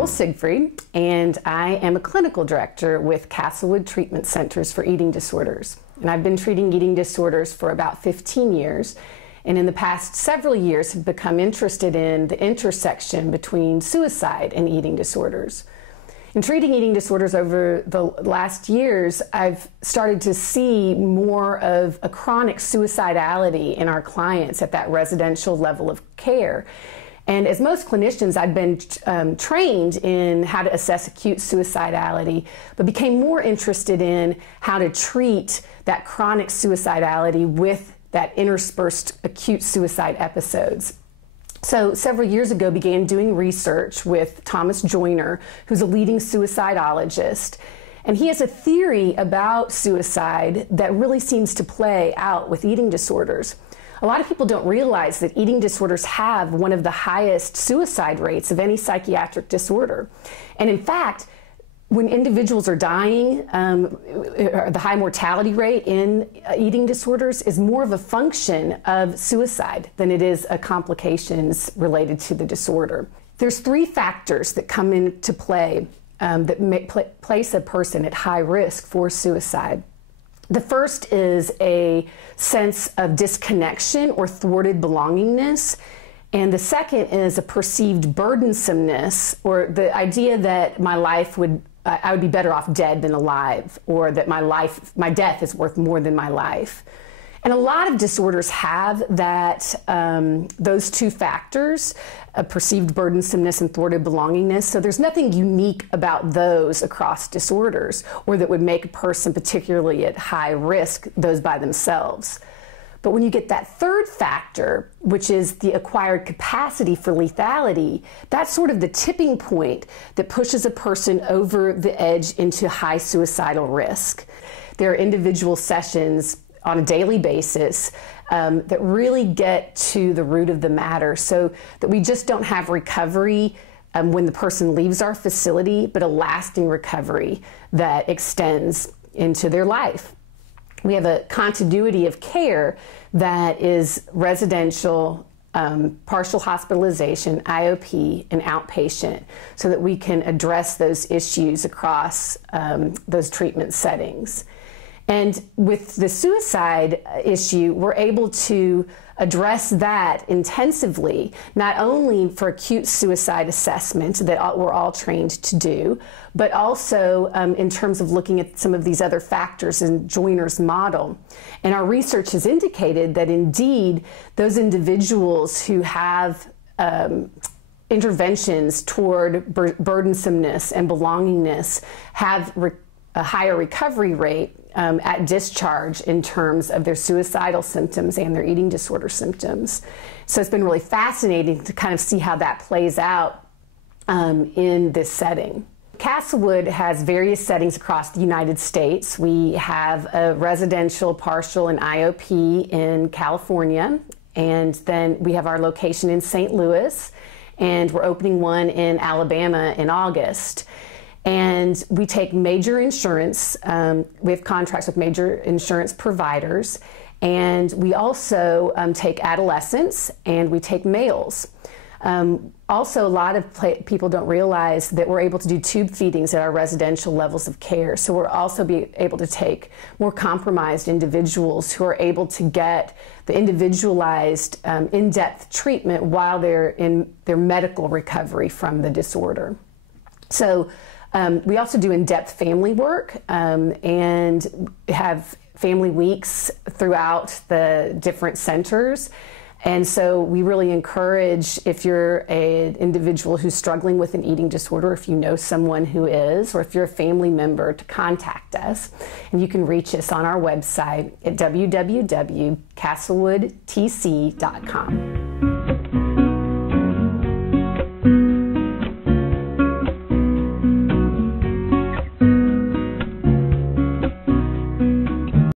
Nicole Siegfried, and I am a clinical director with Castlewood Treatment Centers for Eating Disorders. And I've been treating eating disorders for about 15 years, and in the past several years have become interested in the intersection between suicide and eating disorders. In treating eating disorders over the last years, I've started to see more of a chronic suicidality in our clients at that residential level of care. And as most clinicians, I'd been trained in how to assess acute suicidality, but became more interested in how to treat that chronic suicidality with that interspersed acute suicide episodes. So several years ago, began doing research with Thomas Joyner, who's a leading suicidologist. And he has a theory about suicide that really seems to play out with eating disorders. A lot of people don't realize that eating disorders have one of the highest suicide rates of any psychiatric disorder. And in fact, when individuals are dying, the high mortality rate in eating disorders is more of a function of suicide than it is complications related to the disorder. There's three factors that come into play that place a person at high risk for suicide. The first is a sense of disconnection or thwarted belongingness. And the second is a perceived burdensomeness, or the idea that I would be better off dead than alive, or that my death is worth more than my life. And a lot of disorders have that, those two factors, perceived burdensomeness and thwarted belongingness. So there's nothing unique about those across disorders, or that would make a person particularly at high risk, those by themselves. But when you get that third factor, which is the acquired capacity for lethality, that's sort of the tipping point that pushes a person over the edge into high suicidal risk. There are individual sessions on a daily basis that really get to the root of the matter, so that we just don't have recovery when the person leaves our facility, but a lasting recovery that extends into their life. We have a continuity of care that is residential, partial hospitalization, IOP, and outpatient, so that we can address those issues across those treatment settings. And with the suicide issue, we're able to address that intensively, not only for acute suicide assessment that we're all trained to do, but also in terms of looking at some of these other factors in Joyner's model. And our research has indicated that indeed those individuals who have interventions toward burdensomeness and belongingness have a higher recovery rate at discharge in terms of their suicidal symptoms and their eating disorder symptoms. So it's been really fascinating to kind of see how that plays out in this setting. Castlewood has various settings across the United States. We have a residential, partial, and IOP in California, and then we have our location in St. Louis, and we're opening one in Alabama in August. And we take major insurance, we have contracts with major insurance providers, and we also take adolescents and we take males. Also, a lot of people don't realize that we're able to do tube feedings at our residential levels of care. So we're also able to take more compromised individuals who are able to get the individualized, in-depth treatment while they're in their medical recovery from the disorder. So we also do in-depth family work and have family weeks throughout the different centers. And so we really encourage, if you're an individual who's struggling with an eating disorder, if you know someone who is, or if you're a family member, to contact us. And you can reach us on our website at www.castlewoodtc.com.